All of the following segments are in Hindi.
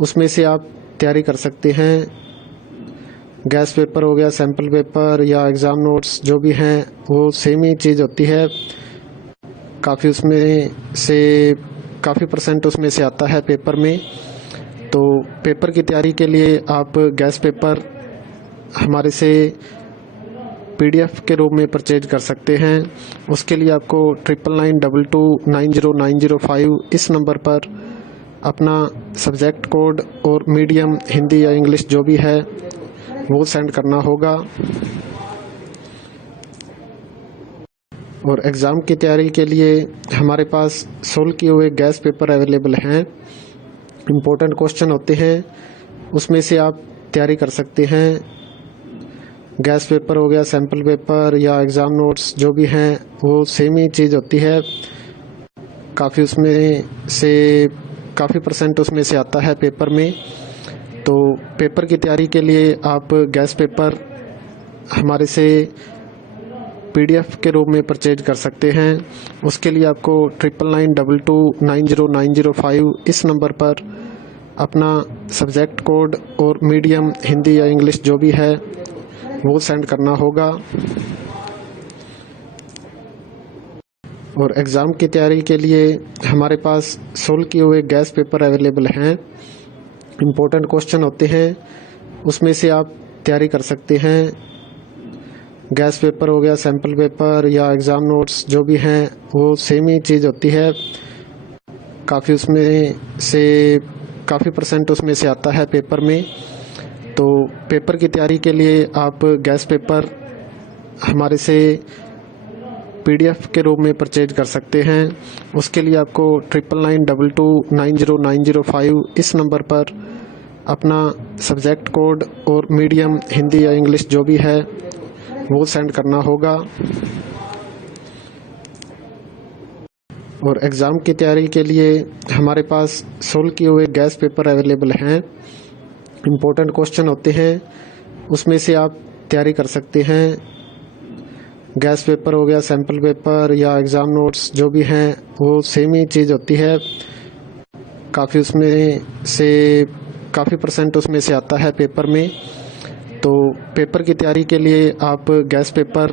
उसमें से आप तैयारी कर सकते हैं। गैस पेपर हो गया, सैम्पल पेपर या एग्ज़ाम नोट्स जो भी हैं वो सेम ही चीज़ होती है। काफ़ी उसमें से काफ़ी परसेंट उसमें से आता है पेपर में। तो पेपर की तैयारी के लिए आप गैस पेपर हमारे से PDF के रूप में परचेज कर सकते हैं। उसके लिए आपको 9992290905 इस नंबर पर अपना सब्जेक्ट कोड और मीडियम हिंदी या इंग्लिश जो भी है वो सेंड करना होगा। और एग्ज़ाम की तैयारी के लिए हमारे पास सोल्व किए हुए गैस पेपर अवेलेबल हैं। इम्पोर्टेंट क्वेश्चन होते हैं, उसमें से आप तैयारी कर सकते हैं। गैस पेपर हो गया, सैम्पल पेपर या एग्ज़ाम नोट्स जो भी हैं वो सेम ही चीज़ होती है। काफ़ी उसमें से काफ़ी परसेंट उसमें से आता है पेपर में। तो पेपर की तैयारी के लिए आप गैस पेपर हमारे से PDF के रूप में परचेज कर सकते हैं। उसके लिए आपको 9992290905 इस नंबर पर अपना सब्जेक्ट कोड और मीडियम हिंदी या इंग्लिश जो भी है वो सेंड करना होगा। और एग्ज़ाम की तैयारी के लिए हमारे पास सोल्व किए हुए गैस पेपर अवेलेबल हैं। इम्पोर्टेंट क्वेश्चन होते हैं, उसमें से आप तैयारी कर सकते हैं। गैस पेपर हो गया, सैम्पल पेपर या एग्ज़ाम नोट्स जो भी हैं वो सेम ही चीज़ होती है। काफ़ी उसमें से काफ़ी परसेंट उसमें से आता है पेपर में। तो पेपर की तैयारी के लिए आप गैस पेपर हमारे से PDF के रूप में परचेज कर सकते हैं। उसके लिए आपको 9992290905 इस नंबर पर अपना सब्जेक्ट कोड और मीडियम हिंदी या इंग्लिश जो भी है वो सेंड करना होगा। और एग्ज़ाम की तैयारी के लिए हमारे पास सोल्व किए हुए गैस पेपर अवेलेबल हैं। इम्पोर्टेंट क्वेश्चन होते हैं, उसमें से आप तैयारी कर सकते हैं। गैस पेपर हो गया, सैम्पल पेपर या एग्ज़ाम नोट्स जो भी हैं वो सेम ही चीज़ होती है। काफ़ी उसमें से काफ़ी परसेंट उसमें से आता है पेपर में। तो पेपर की तैयारी के लिए आप गैस पेपर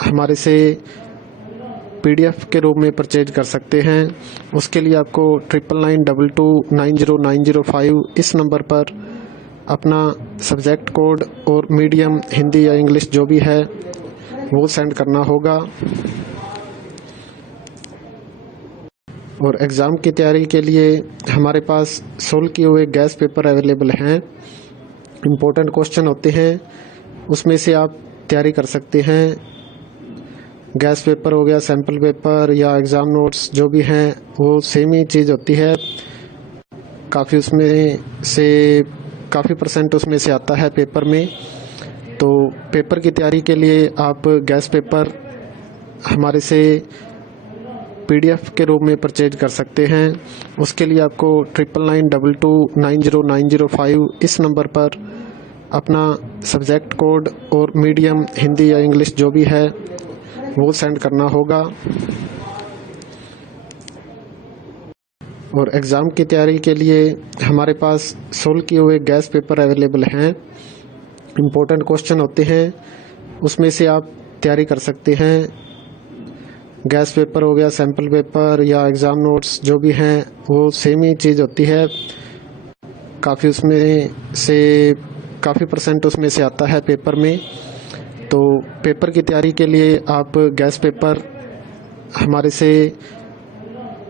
हमारे से PDF के रूप में परचेज कर सकते हैं। उसके लिए आपको 9992290905 इस नंबर पर अपना सब्जेक्ट कोड और मीडियम हिंदी या इंग्लिश जो भी है वो सेंड करना होगा। और एग्ज़ाम की तैयारी के लिए हमारे पास सोल्व किए हुए गैस पेपर अवेलेबल हैं। इम्पोर्टेंट क्वेश्चन होते हैं, उसमें से आप तैयारी कर सकते हैं। गैस पेपर हो गया, सैम्पल पेपर या एग्ज़ाम नोट्स जो भी हैं वो सेम ही चीज़ होती है। काफ़ी उसमें से काफ़ी परसेंट उसमें से आता है पेपर में। तो पेपर की तैयारी के लिए आप गैस पेपर हमारे से PDF के रूप में परचेज कर सकते हैं। उसके लिए आपको 9992290905 इस नंबर पर अपना सब्जेक्ट कोड और मीडियम हिंदी या इंग्लिश जो भी है वो सेंड करना होगा। और एग्ज़ाम की तैयारी के लिए हमारे पास सोल्व किए हुए गैस पेपर अवेलेबल हैं। इम्पोर्टेंट क्वेश्चन होते हैं, उसमें से आप तैयारी कर सकते हैं। गैस पेपर हो गया, सैम्पल पेपर या एग्ज़ाम नोट्स जो भी हैं वो सेम ही चीज़ होती है। काफ़ी उसमें से काफ़ी परसेंट उसमें से आता है पेपर में। तो पेपर की तैयारी के लिए आप गैस पेपर हमारे से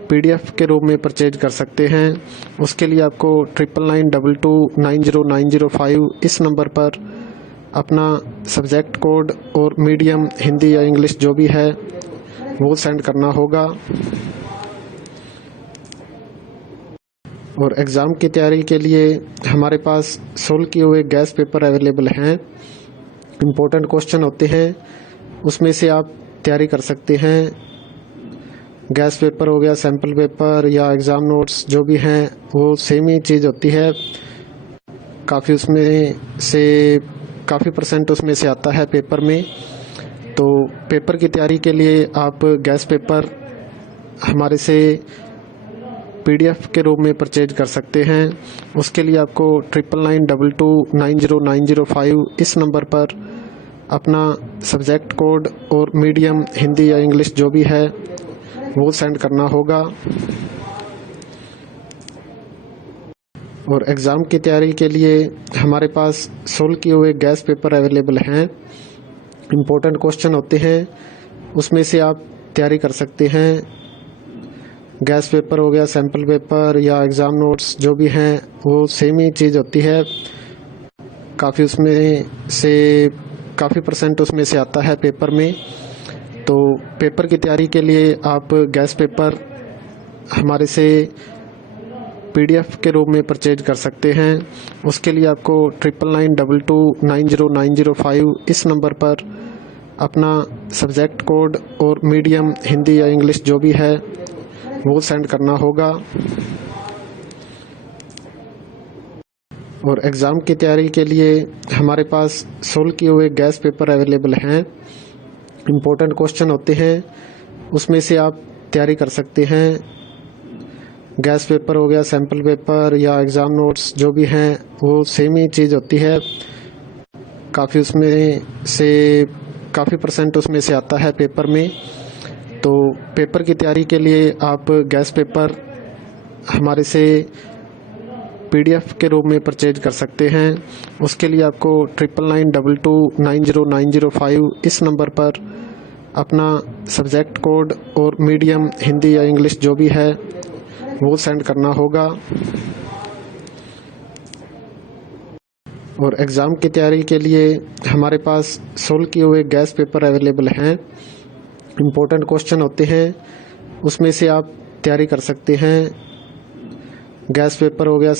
PDF के रूप में परचेज कर सकते हैं। उसके लिए आपको 9992290905 इस नंबर पर अपना सब्जेक्ट कोड और मीडियम हिंदी या इंग्लिश जो भी है वो सेंड करना होगा। और एग्ज़ाम की तैयारी के लिए हमारे पास सोल्व किए हुए गैस पेपर अवेलेबल हैं। इम्पोर्टेंट क्वेश्चन होते हैं, उसमें से आप तैयारी कर सकते हैं। गैस पेपर हो गया, सैम्पल पेपर या एग्ज़ाम नोट्स जो भी हैं वो सेम ही चीज़ होती है। काफ़ी उसमें से काफ़ी परसेंट उसमें से आता है पेपर में। तो पेपर की तैयारी के लिए आप गैस पेपर हमारे से PDF के रूप में परचेज कर सकते हैं। उसके लिए आपको 9992290905 इस नंबर पर अपना सब्जेक्ट कोड और मीडियम हिंदी या इंग्लिश जो भी है वो सेंड करना होगा। और एग्ज़ाम की तैयारी के लिए हमारे पास सोल्व किए हुए गैस पेपर अवेलेबल हैं। इम्पोर्टेंट क्वेश्चन होते हैं, उसमें से आप तैयारी कर सकते हैं। गैस पेपर हो गया, सैम्पल पेपर या एग्ज़ाम नोट्स जो भी हैं वो सेम ही चीज़ होती है। काफ़ी परसेंट उसमें से आता है पेपर में। तो पेपर की तैयारी के लिए आप गैस पेपर हमारे से PDF के रूप में परचेज कर सकते हैं। उसके लिए आपको 9992290905 इस नंबर पर अपना सब्जेक्ट कोड और मीडियम हिंदी या इंग्लिश जो भी है वो सेंड करना होगा। और एग्ज़ाम की तैयारी के लिए हमारे पास सोल्व किए हुए गैस पेपर अवेलेबल हैं। इम्पोर्टेंट क्वेश्चन होते हैं, उसमें से आप तैयारी कर सकते हैं। गैस पेपर हो गया, सैम्पल पेपर या एग्ज़ाम नोट्स जो भी हैं वो सेम ही चीज़ होती है। काफ़ी परसेंट उसमें से आता है पेपर में। तो पेपर की तैयारी के लिए आप गैस पेपर हमारे से PDF के रूप में परचेज कर सकते हैं। उसके लिए आपको 9992290905 इस नंबर पर अपना सब्जेक्ट कोड और मीडियम हिंदी या इंग्लिश जो भी है वो सेंड करना होगा। और एग्ज़ाम की तैयारी के लिए हमारे पास सोल्व किए हुए गैस पेपर अवेलेबल हैं। इम्पोर्टेंट क्वेश्चन होते हैं, उसमें से आप तैयारी कर सकते हैं। गैस पेपर हो गया,